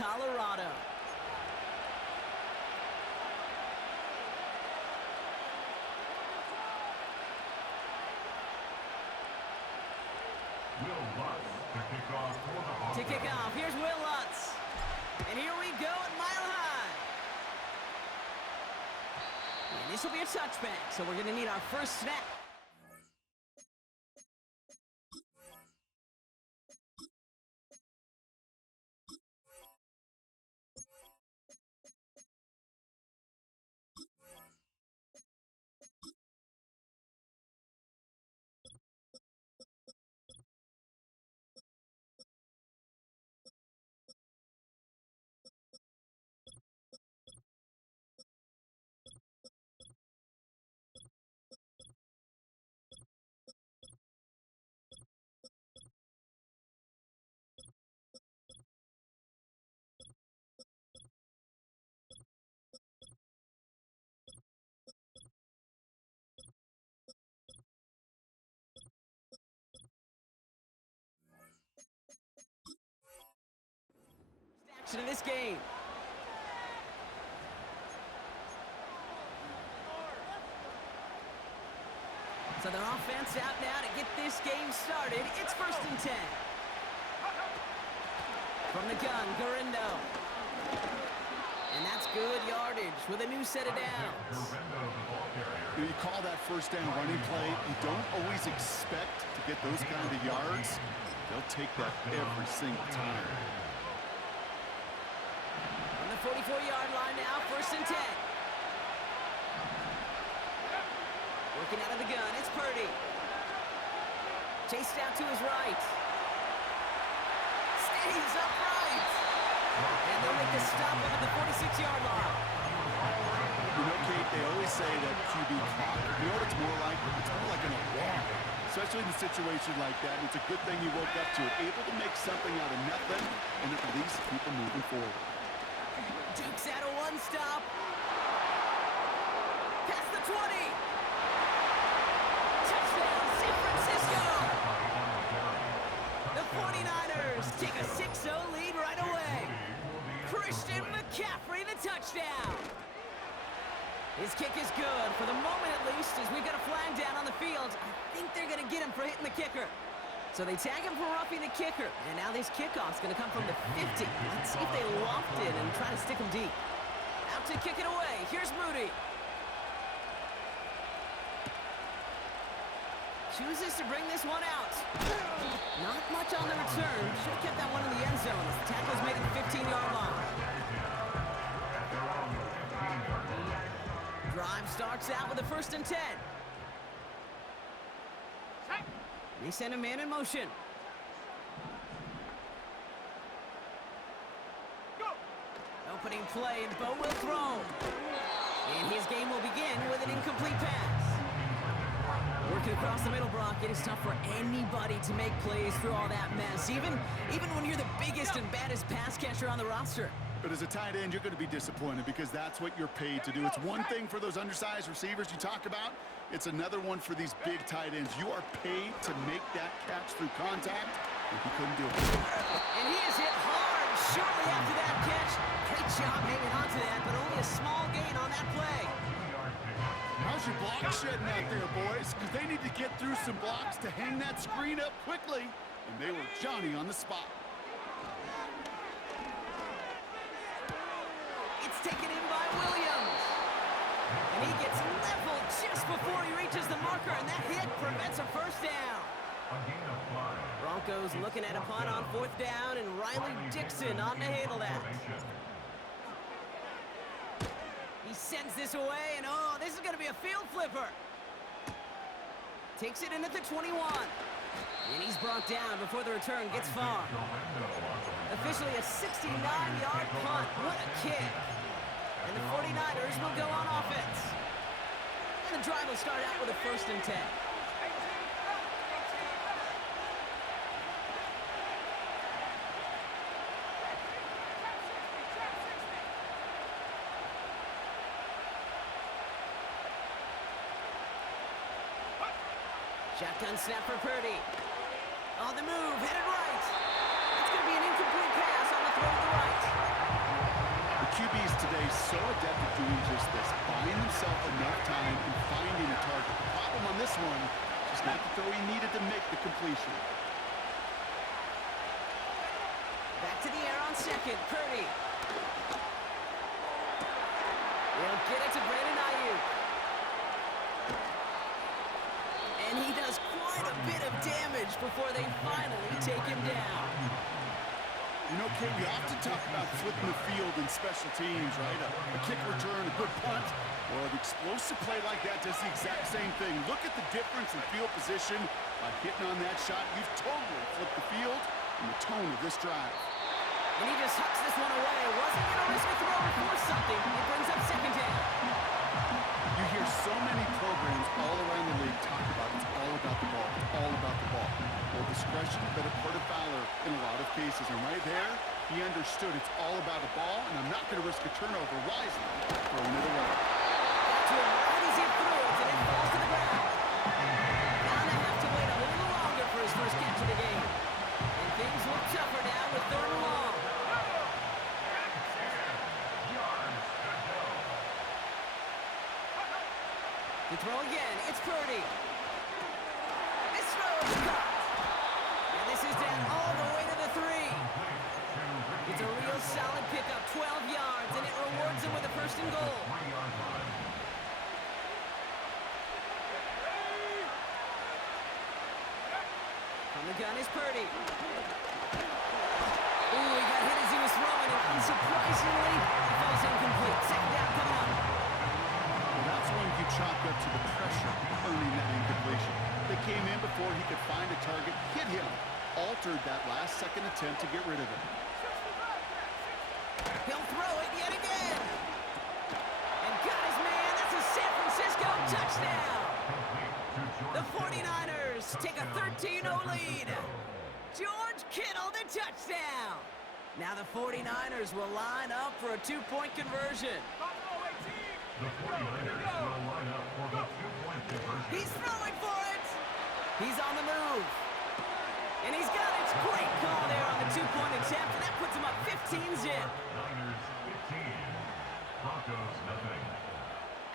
Colorado. To kick off, here's Will Lutz. And here we go at Mile High. And this will be a touchback, so we're going to need our first snap. In this game. So their offense out now to get this game started. It's 1st and 10. From the gun, Garindo. And that's good yardage with a new set of downs. You call that first down running play. You don't always expect to get those kind of yards. They'll take that every single time. 44-yard line now, 1st and 10. Working out of the gun, it's Purdy. Chased out to his right. Stays upright. And they'll make the stop up at the 46-yard line. You know, Kate, they always say that QB clock. You know what it's more like? It's more like an alarm. Especially in a situation like that. And it's a good thing you woke up to it. Able to make something out of nothing and at least people moving forward. Dukes out of one stop. Past the 20. Touchdown, San Francisco. The 49ers take a 6-0 lead right away. Christian McCaffrey, the touchdown. His kick is good, for the moment at least, as we've got a flag down on the field. I think they're going to get him for hitting the kicker. So they tag him for roughing the kicker, and now this kickoff's going to come from the 50. Let's see if they loft it and try to stick him deep. Out to kick it away. Here's Moody. Chooses to bring this one out. Not much on the return. Should have kept that one in the end zone as the tackle's made at the 15-yard line. Drive starts out with a 1st and 10. They send a man in motion. Go. Opening play, and Bo will throw. And his game will begin with an incomplete pass. Working across the middle, Brock, it is tough for anybody to make plays through all that mess, even when you're the biggest and baddest pass catcher on the roster. But as a tight end, you're going to be disappointed because that's what you're paid to do. It's one thing for those undersized receivers you talk about. It's another one for these big tight ends. You are paid to make that catch through contact, and he couldn't do it. And he is hit hard shortly after that catch. Great job hanging on to that, but only a small gain on that play. How's your block shedding out there, boys? Because they need to get through some blocks to hang that screen up quickly, and they were Johnny on the spot. It's taken in by Williams. And he gets leveled just before he reaches the marker, and that hit prevents a first down. Broncos looking at a punt on 4th down, and Riley Dixon on to handle that. He sends this away, and oh, this is going to be a field flipper. Takes it in at the 21. And he's brought down before the return gets far. Officially a 69-yard punt. What a kick. And the 49ers will go on offense. And the drive will start out with a 1st and 10. Shotgun snap for Purdy. On the move, headed right. It's going to be an incomplete pass on the throw to the right. QBs today so adept at doing just this, buying themselves enough time and finding a target. The problem on this one, just not the throw he needed to make the completion. Back to the air on second. Purdy. He'll get it to Brandon Ayuk. And he does quite a bit of damage before they finally take him down. You know, Kate, we often talk about flipping the field in special teams, right? A kick return, a good punt. Well, an explosive play like that does the exact same thing. Look at the difference in field position. By hitting on that shot, you've totally flipped the field and the tone of this drive. And he just hucks this one away. Wasn't going to risk a throw or force something. It brings up second down. You hear so many programs all around the league talk about it's all about the ball. It's all about the ball. Well, discretion, but a part of valor in a lot of cases. And right there, he understood it's all about the ball, and I'm not going to risk a turnover wisely, throwing it away. Got to him right as he threw it, and it falls to the ground. Gonna have to wait a little longer for his first catch of the game. And things look tougher now with third and long. To throw again, it's Purdy. This throw is caught. And this is down all the way to the 3. It's a real solid pickup, 12 yards, and it rewards him with a first and goal. From the gun is Purdy. Ooh, he got hit as he was throwing, and unsurprisingly, it falls incomplete. Second down coming up. That's when you chalk up to the pressure earning that incompletion. They came in before he could find a target, hit him, altered that last-second attempt to get rid of him. He'll throw it yet again. And got his man. That's a San Francisco touchdown. The 49ers take a 13-0 lead. George Kittle, the touchdown. Now the 49ers will line up for a 2-point conversion. The 49ers will line up for the 2-point conversion. He's throwing for it. He's on the move. And he's got it. Great call there on the 2-point attempt, and that puts him up 15-zip. Niners 15, Broncos nothing.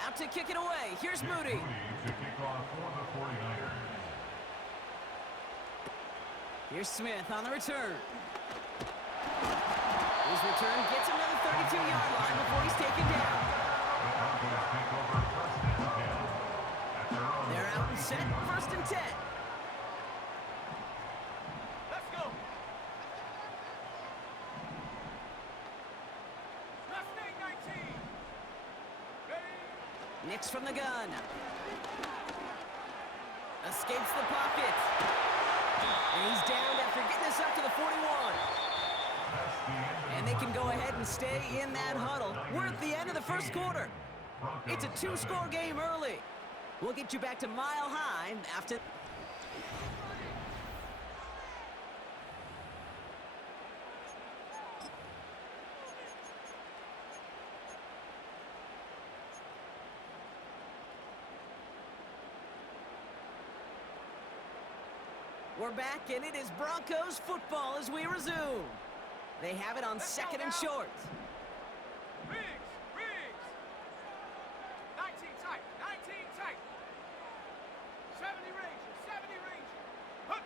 Out to kick it away. Here's Moody. To kick off for the 49ers. Here's Smith on the return. His return gets him to the 32-yard line before he's taken down. Broncos take over first and 10. At their own. They're out and set, first and 10. Let's go. Mustang 19. Ready? Nix from the gun. Escapes the pocket. And he's down after getting this up to the 41. And they can go ahead and stay in that huddle. We're at the end of the first quarter. It's a 2-score game early. We'll get you back to Mile High after... We're back, and it is Broncos football as we resume. They have it on second and short. Riggs. 19 tight. 70 Ranger. Hook.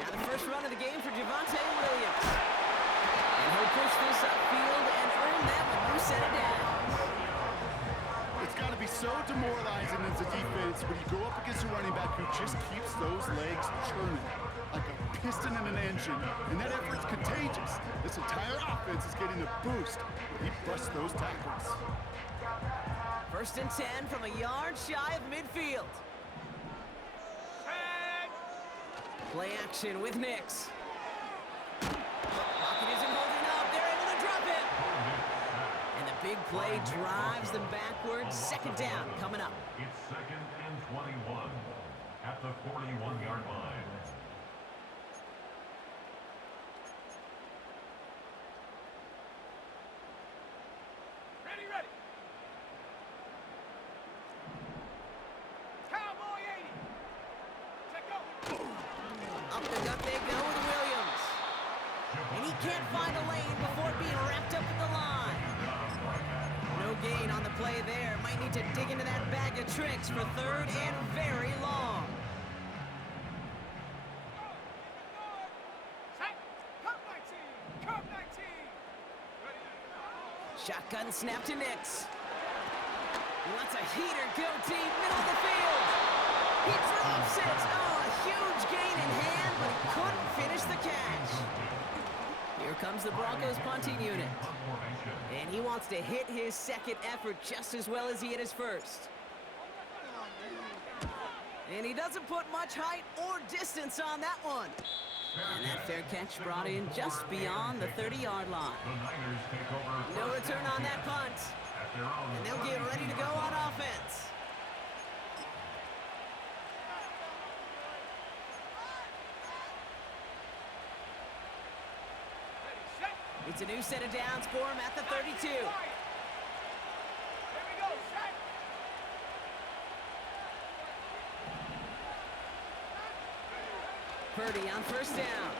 Now the first run of the game for Javonte Williams. And he'll push this upfield and earn them a new set of downs. It's got to be so demoralizing as a defense when you go up against a running back who just keeps those legs churning like a piston in an engine, and that effort's contagious. This entire offense is getting a boost when he busts those tackles. First and 10 from a yard shy of midfield. Tag. Play action with Nix. Pocket isn't holding up. They're able to drop it. And the big play drives them backwards. Second down coming up. It's second and 21 at the 41-yard line. Ready. Cowboy 80. Check go. Up the gut they go with Williams. And he can't find a lane before being wrapped up in the line. gain on the play there. Might need to dig into that bag of tricks for third and very long. Set. Come 19. Come 19. Ready. Shotgun snap to Nix. He wants a heater, go deep, middle of the field. He drops it. Oh, a huge gain in hand, but he couldn't finish the catch. Here comes the Broncos punting unit. And he wants to hit his second effort just as well as he hit his first. And he doesn't put much height or distance on that one. And that fair catch brought in just beyond the 30-yard line. No return on that punt. And they'll get ready to go on offense. It's a new set of downs for him at the 32. Here we go. Set. Purdy on first down.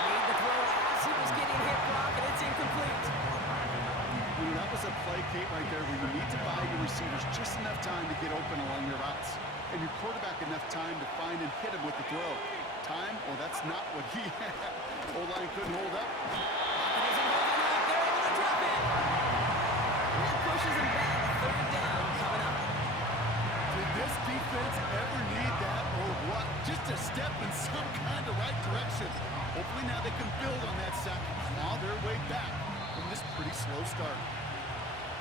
Made the throw as he was getting hit, Brock, and it's incomplete. That was a play, Kate, right there where you need to buy your receivers just enough time to get open along your routes. And your quarterback enough time to find and hit him with the throw. Time? Well, that's not what he had. O-line couldn't hold up. And isn't holding up. They're able to drop it. And that pushes him back. Third down coming up. Did this defense ever need that or what? Just a step in some kind of right direction. Hopefully now they can build on that sack and claw their way back from this pretty slow start.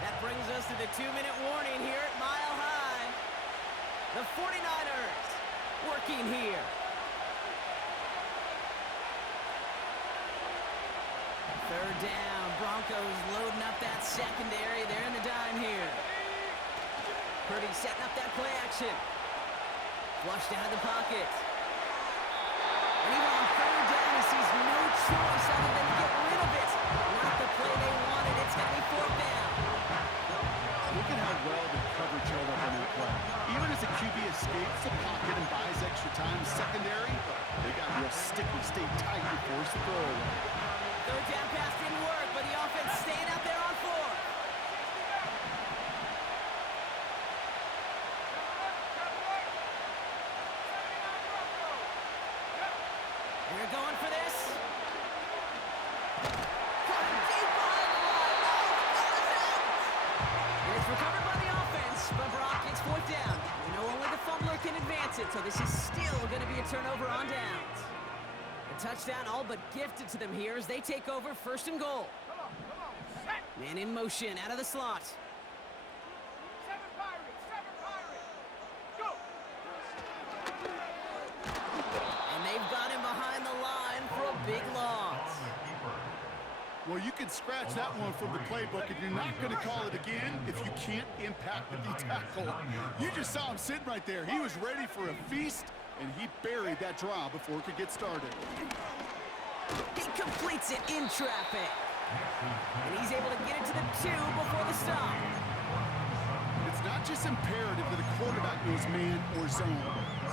That brings us to the 2-minute warning here at Mile High. The 49ers working here. Third down, Broncos loading up that secondary. They're in the dime here. Purdy setting up that play action. Flushed out of the pocket. And even on third down, he sees no choice other than to get rid of it. Not the play they wanted. It's going to be fourth down. Look at how well the coverage held up on that play. Even as the QB escapes the pocket and buys extra time, secondary, they got real sticky, stayed tight and forced the throw away. Third down pass didn't work, but the offense staying out there on fourth. They're going for this. Caught him deep behind the line. No, the ball is out. And it's recovered by the offense, but Brock gets fourth down. We know only the fumbler can advance it, so this is still going to be a turnover on downs. A touchdown all but gifted to them here as they take over first and goal. Come on. Set. Man in motion out of the slot. 7 Pirates. 7 Pirates. Go. And they've got him behind the line for a big loss. Well, you can scratch that one from the playbook, and you're not going to call it again if you can't impact the tackle. You just saw him sitting right there. He was ready for a feast, and he buried that draw before it could get started. He completes it in traffic. And he's able to get it to the 2 before the stop. It's not just imperative that a quarterback knows man or zone.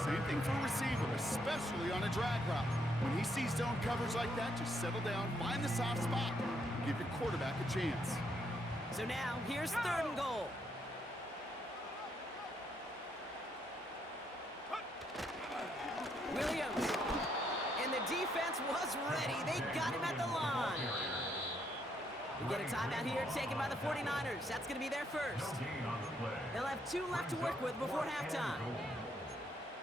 Same thing for a receiver, especially on a drag route. When he sees zone coverage like that, just settle down, find the soft spot, give your quarterback a chance. So now, here's third and goal. Williams. And the defense was ready. They got him at the line. We get a timeout here taken by the 49ers. That's going to be their first. They'll have 2 left to work with before halftime.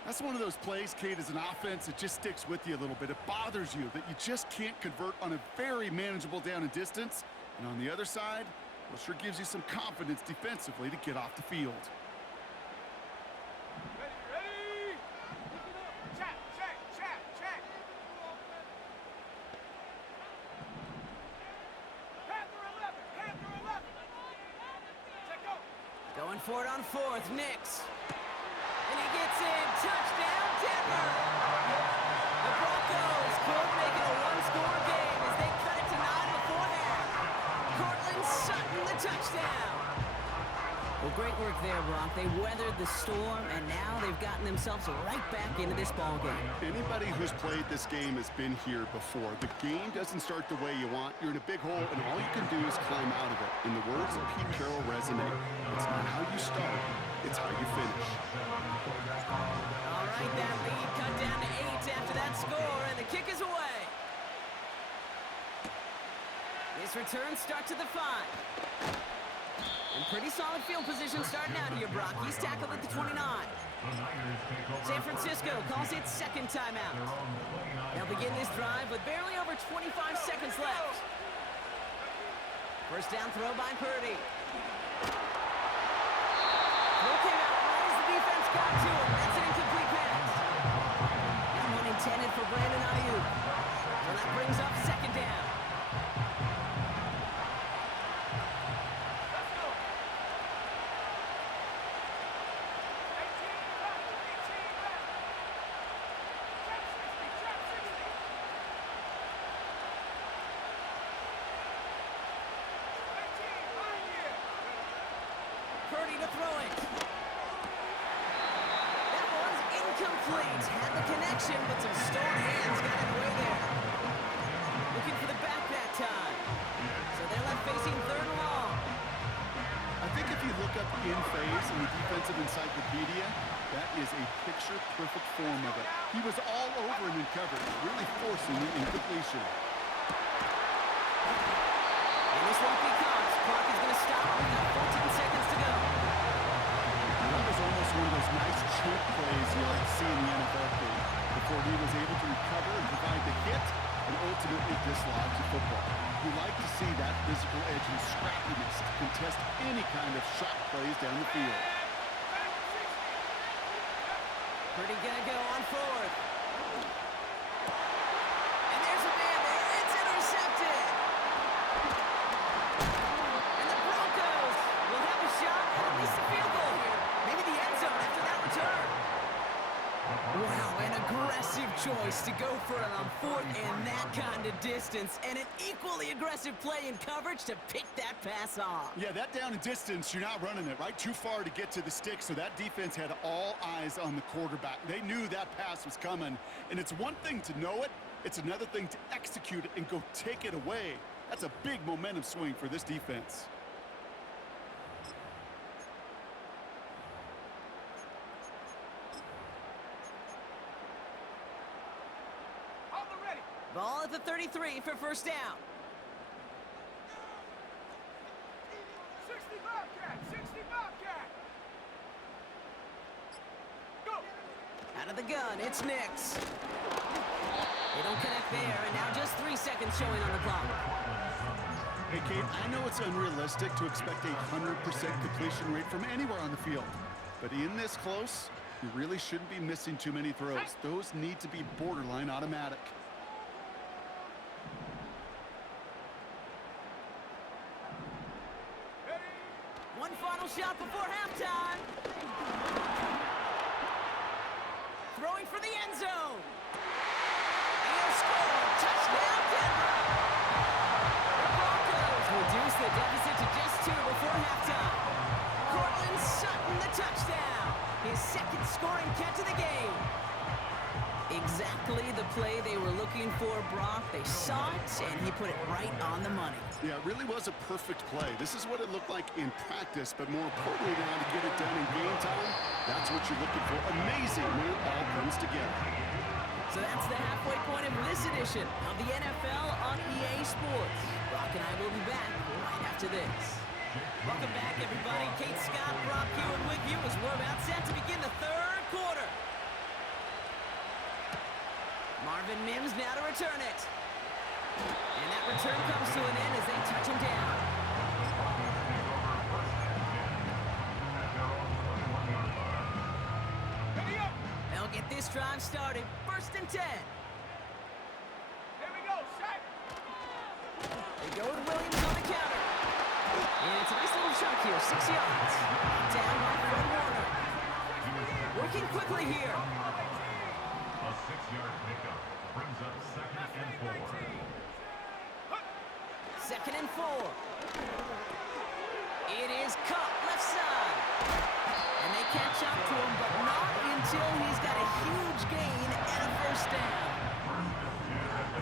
That's one of those plays, Kate, as an offense, it just sticks with you a little bit. It bothers you that you just can't convert on a very manageable down and distance. And on the other side, well, sure gives you some confidence defensively to get off the field. Ready. Check. Panther 11. Check go. Going for it on fourth, Nix. And he gets in. Touchdown, Denver. The Broncos could make it a one-score game as they cut it to 9 before half. Cortland Sutton, the touchdown. Well, great work there, Brock. They weathered the storm, and now they've gotten themselves right back into this ballgame. Anybody who's played this game has been here before. The game doesn't start the way you want. You're in a big hole, and all you can do is climb out of it. And the words of Pete Carroll resonate. It's not how you start, it's how you finish. All right, that lead cut down to 8 after that score, and the kick is away. This return starts at the 5. And pretty solid field position starting out here, Brock. He's tackled at the 29. San Francisco calls it second timeout. They'll begin this drive with barely over 25 seconds left. First down throw by Purdy. Throw came out right as the defense got to him. That's an incomplete pass. And one intended for Brandon Ayuk. Well, that brings up second down. Purdy to throw it. That was incomplete. Had the connection, but some strong hands got in the way there. Looking for the back that time. So they're left facing third and long. I think if you look up in phase in the defensive encyclopedia, that is a picture-perfect form of it. He was all over him in coverage, really forcing the incompletion. And this won't be caught. Clock is going to stop with 14 seconds to go. That was almost one of those nice choke plays you like to see in the NFL game before he was able to recover and provide the hit and ultimately dislodge the football. You like to see that physical edge and scrappiness to contest any kind of shot plays down the field. Purdy going to go on forward. And there's a man there. It's intercepted. And the Broncos will have a shot at least a field goal here. Maybe the end zone after that return. Wow, an aggressive choice to go for it on fourth and that kind of distance. And an equally aggressive play in coverage to pick that pass off. Yeah, that down and distance, you're not running it, right? Too far to get to the stick, so that defense had all eyes on the quarterback. They knew that pass was coming, and it's one thing to know it, it's another thing to execute it and go take it away. That's a big momentum swing for this defense. Ball at the 33 for first down. 60 Bobcat! 60 Bobcat! Go! Out of the gun, it's Nix. They don't connect there, and now just 3 seconds showing on the clock. Hey, Kate, I know it's unrealistic to expect a 100% completion rate from anywhere on the field. But in this close, you really shouldn't be missing too many throws. Those need to be borderline automatic. One final shot before halftime. Throwing for the end zone. And he'll score. Touchdown, Denver. The Broncos reduce the deficit to just 2 before halftime. Cortland Sutton, the touchdown. His second scoring catch of the game. Exactly the play they were looking for, Brock. They saw it, and he put it right on the money. Yeah, it really was a perfect play. This is what it looked like in practice, but more importantly now to get it done in game time, that's what you're looking for. Amazing when it all comes together. So that's the halfway point of this edition of the NFL on EA Sports. Brock and I will be back right after this. Welcome back, everybody. Kate Scott, Brock Hewitt with you as we're about set to begin the third quarter. Marvin Mims now to return it. And that return comes to an end as they touch him down. They'll get this drive started. First and 10. Here we go, set! They go with Williams on the counter. And it's a nice little chunk here, 6 yards. Down by Fred Warner. Working quickly here. A 6-yard pickup brings up 2nd and 4. 2nd and 4. It is caught left side. And they catch up to him, but not until he's got a huge gain and a first down.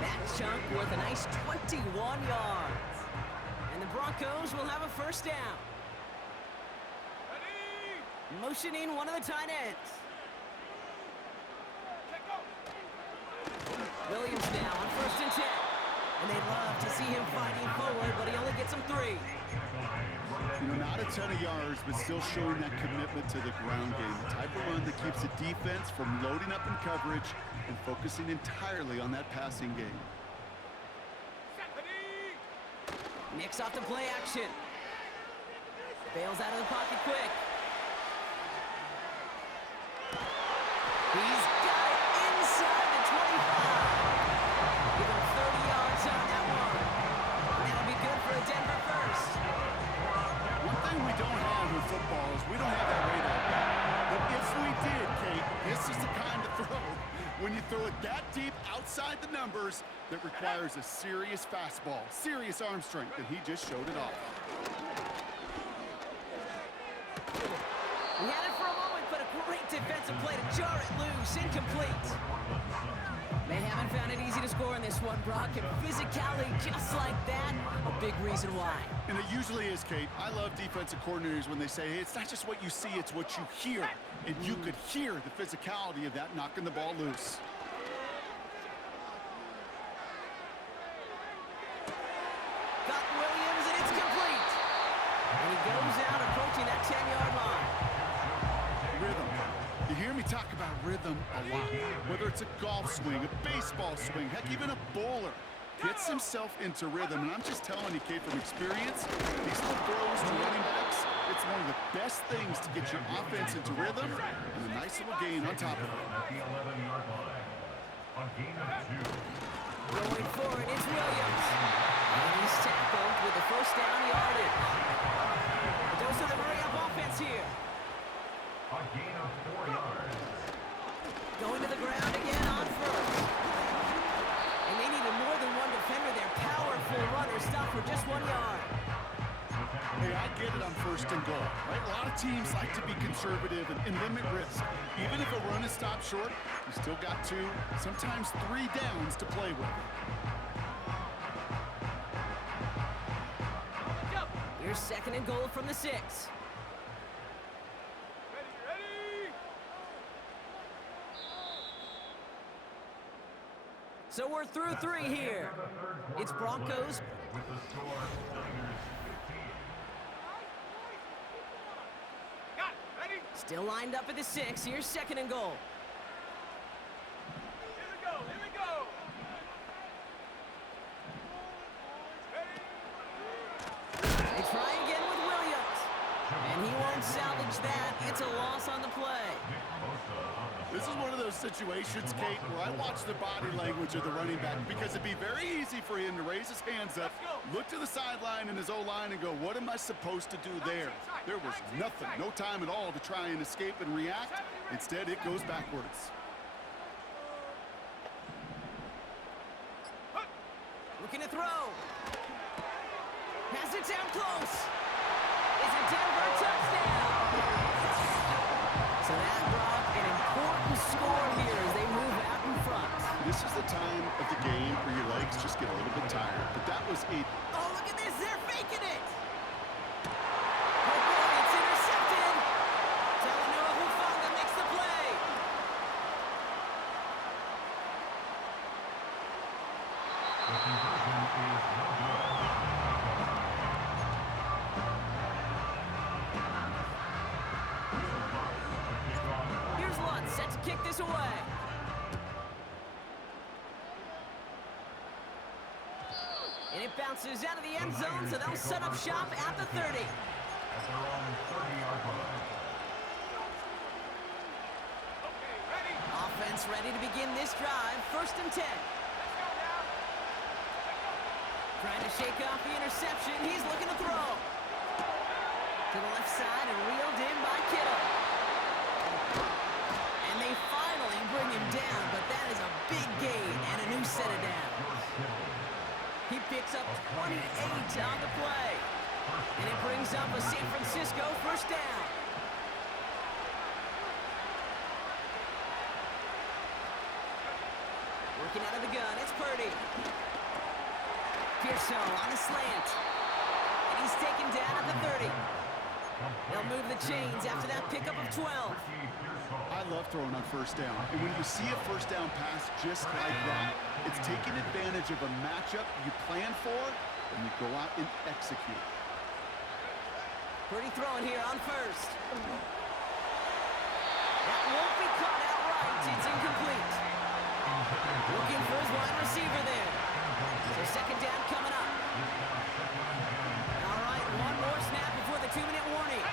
That chunk worth a nice 21 yards. And the Broncos will have a first down. Ready? Motioning one of the tight ends. Check go. Williams now on 1st and 10. And they'd love to see him fighting forward, but he only gets them 3. You know, not a ton of yards, but still showing that commitment to the ground game. The type of run that keeps the defense from loading up in coverage and focusing entirely on that passing game. Ready? Nicks off the play action. Bails out of the pocket quick. He's got it inside the 25. Give him 30 yards on that one. And that'll be good for a Denver first. One thing we don't have in football is we don't have that radar. But if we did, Kate, this is the kind of throw when you throw it that deep outside the numbers that requires a serious fastball, serious arm strength, and he just showed it off. He had it for a moment, but a great defensive play to jar it loose. Incomplete. They haven't found it easy to score in this one, Brock, and physicality just like that, a big reason why. And it usually is, Kate. I love defensive coordinators when they say, hey, it's not just what you see, it's what you hear. And you could hear the physicality of that knocking the ball loose. Got Williams, and it's complete. And he goes out approaching that 10-yard line. Rhythm. You hear me talk about rhythm a lot. Whether it's a golf swing, a baseball swing, heck, even a bowler gets himself into rhythm. And I'm just telling you, Kate, from experience, these little throws to running backs, it's one of the best things to get your offense into rhythm and a nice little gain on top of it. At the 11-yard line. A gain of 2. Going for it, it's Williams. And he's tackled with the first down yardage. A dose of the hurry-up offense here. A gain of 4 yards. Going to the ground again on first. And they needed more than one defender. Their powerful runner stopped for just 1 yard. Hey, I get it on 1st and goal, right? A lot of teams like to be conservative and limit risk. Even if a run is stopped short, you still got 2, sometimes 3 downs to play with. Here's 2nd and goal from the 6. Ready? So we're through 3 here. It's Broncos. With the score, Niners 15. Got it. Ready? Still lined up at the 6. Here's 2nd and goal. Here we go. Here we go. Ready? They try again with Williams. And he won't salvage that. It's a loss on the play. This is one of those situations, Kate, where I watch the body language of the running back because it'd be very easy for him to raise his hands up, look to the sideline in his O-line and go, what am I supposed to do there? There was nothing, no time at all to try and escape and react. Instead, it goes backwards. Looking to throw. Has it down close. It's a Denver touchdown. So that brought an important score here as they move out in front. This is the time of the game where your legs just get a little bit tired. But that was a... Oh, look at this. They're faking it. Oh, boy, it's intercepted. Talanoa Hufanga makes the play. The conversion is no good. Here's Lutz set to kick this away. And it bounces out of the end zone, so they'll set up shop at the 30. At their own 30-yard line. Okay, ready? Offense ready to begin this drive. 1st and 10. Let's go now. Trying to shake off the interception. He's looking to throw. To the left side and reeled in by Kittle. And they finally bring him down, but that is a big gain and a new set of downs. He picks up 28 on the play. And it brings up a Working out of the gun, it's Purdy. Pearso on the slant. And he's taken down at the 30. They'll move the chains after that pickup of 12. I love throwing on first down. And when you see a first down pass just like that, it's taking advantage of a matchup you plan for, and you go out and execute. Purdy throwing here on first. That won't be caught outright. It's incomplete. Looking for his wide receiver there. So second down coming up. All right, one more snap before the 2-minute warning.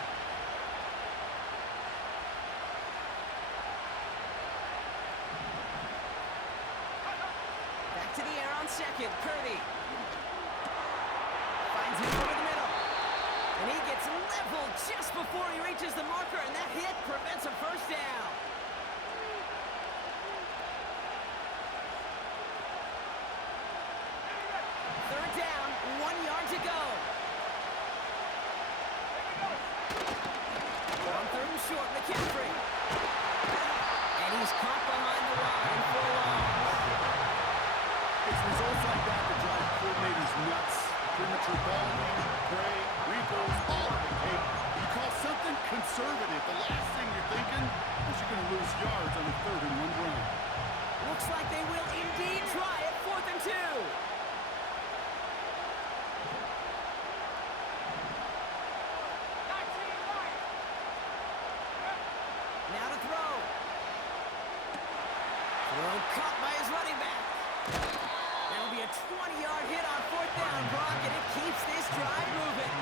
Back to the air on second. Purdy. Finds him over the middle. And he gets leveled just before he reaches the marker, and that hit prevents a first down. Third down, 1 yard to go. On third and short, McCaffrey. And he's caught behind the line for a loss. It's results like that that drive coordinators nuts. Premature ball, play, repos, all of it. Hey, you call something conservative, the last thing you're thinking is you're going to lose yards on the 3rd and 1 run. Looks like they will indeed try it. 4th and 2. Now to throw. Throw caught by his running back. That'll be a 20-yard hit on 4th down, Brock, and it keeps this drive moving.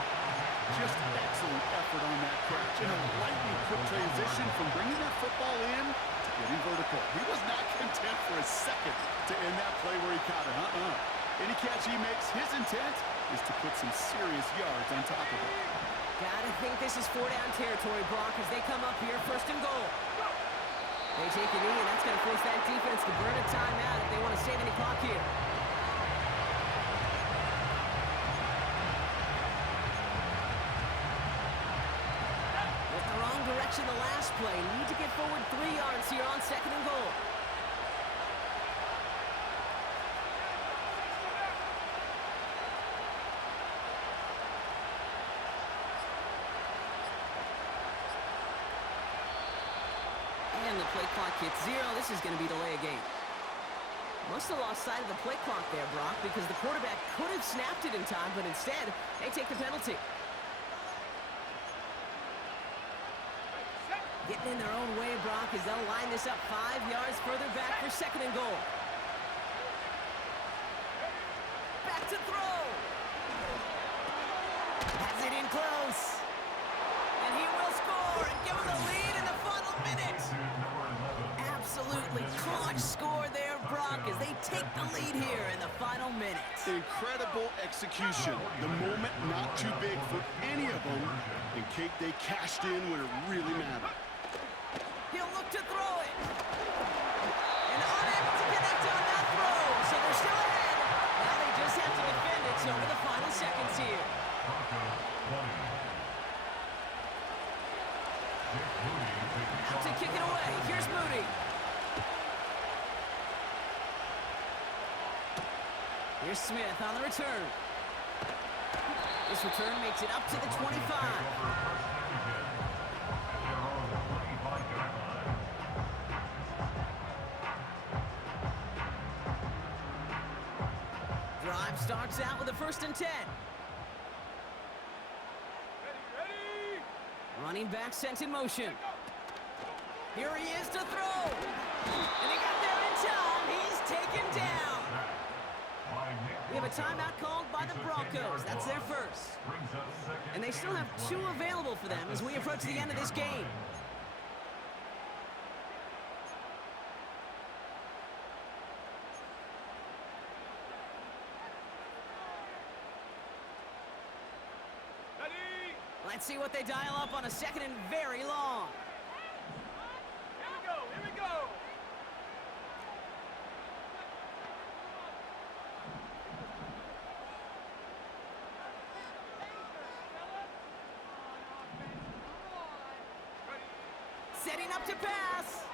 Just excellent effort on that catch and a lightning quick transition from bringing that football in to getting vertical. He was not content for a second to end that play where he caught it. Any catch he makes, his intent is to put some serious yards on top of it. Gotta think this is 4-down territory, Brock, as they come up here 1st and goal. They take a knee, and that's going to force that defense to burn a timeout if they want to save any clock here. Went the wrong direction the last play. Need to get forward 3 yards here on 2nd and goal. And the play clock hits 0. This is going to be delay a game. Must have lost sight of the play clock there, Brock, because the quarterback could have snapped it in time, but instead, they take the penalty. Getting in their own way, Brock, as they'll line this up 5 yards further back for 2nd and goal. Back to throw. Has it in close. And he will score and give them the lead in the final minute. Absolutely clutch score there, Brock, as they take the lead here in the final minute. Incredible execution. The moment not too big for any of them. And Kate, they cashed in when it really mattered. He'll look to throw it. And unable to connect on that throw. So they're still ahead. Now they just have to defend it over the final seconds here. Out to kick it away. Here's Moody. Here's Smith on the return. This return makes it up to the 25. Drive starts out with a 1st and 10. Ready! Running back sent in motion. Here he is to throw. And he got there in time. He's taken down. We have a timeout called by the Broncos. That's their first. And they still have 2 available for them as we approach the end of this game. Ready! Let's see what they dial up on a 2nd and very long. Here we go! Here we go! Setting up to pass.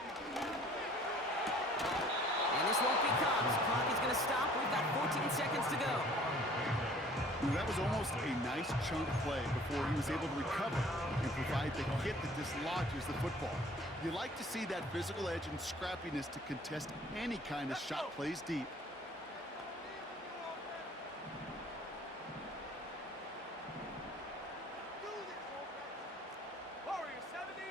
And this won't be caught. stops. Clock is going to stop. We've got 14 seconds to go. That was almost a nice chunk play before he was able to recover and provide the hit that dislodges the football. You like to see that physical edge and scrappiness to contest any kind of shot plays deep. Warrior 70.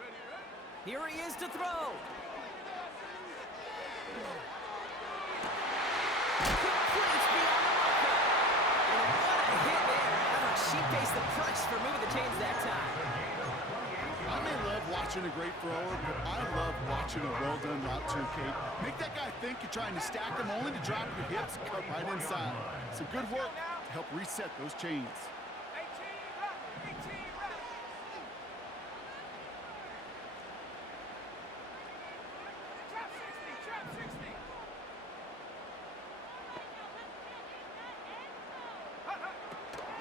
Ready, ready. Here he is to throw. Completes beyond the marker. And what a hit there. How much she pays the price for moving the chains that time. I may love watching a great thrower, but I love watching a well-done route too, Kate. Make that guy think you're trying to stack him only to drop your hips and cut right inside. Some good work to help reset those chains. 18 rep. 18 rep. Trap 60. Trap 60.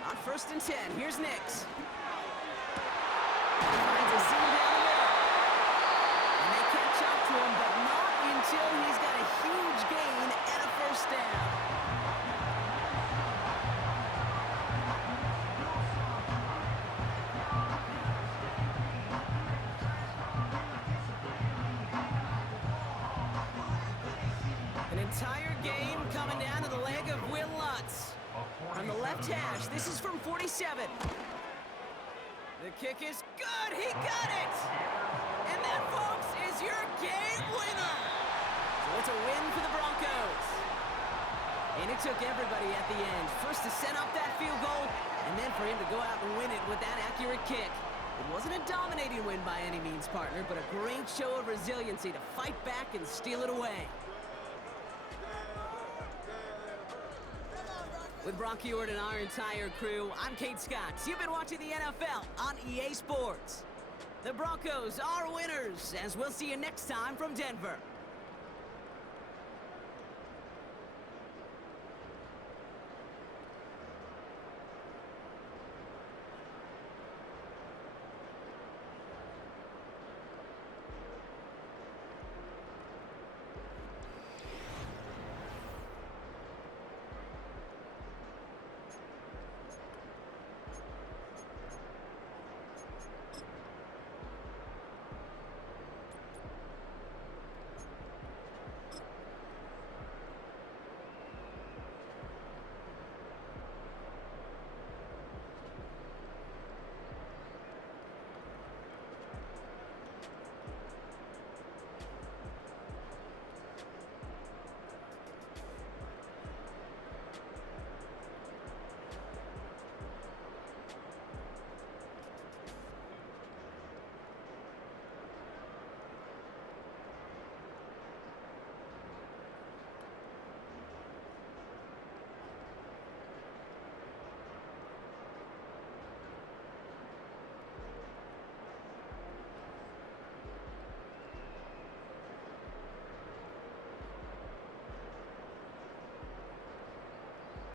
On 1st and 10, here's Nix. Finds a seam down the middle. And they catch up to him, but not until he's got a huge gain and a 1st down. An entire game coming down to the leg of Will Lutz. On the left hash, this is from 47. The kick is good. He got it. And that, folks, is your game winner. So it's a win for the Broncos. And it took everybody at the end. First to set up that field goal, and then for him to go out and win it with that accurate kick. It wasn't a dominating win by any means, partner, but a great show of resiliency to fight back and steal it away. With Bronchiord and our entire crew, I'm Kate Scott. You've been watching the NFL on EA Sports. The Broncos are winners, as we'll see you next time from Denver.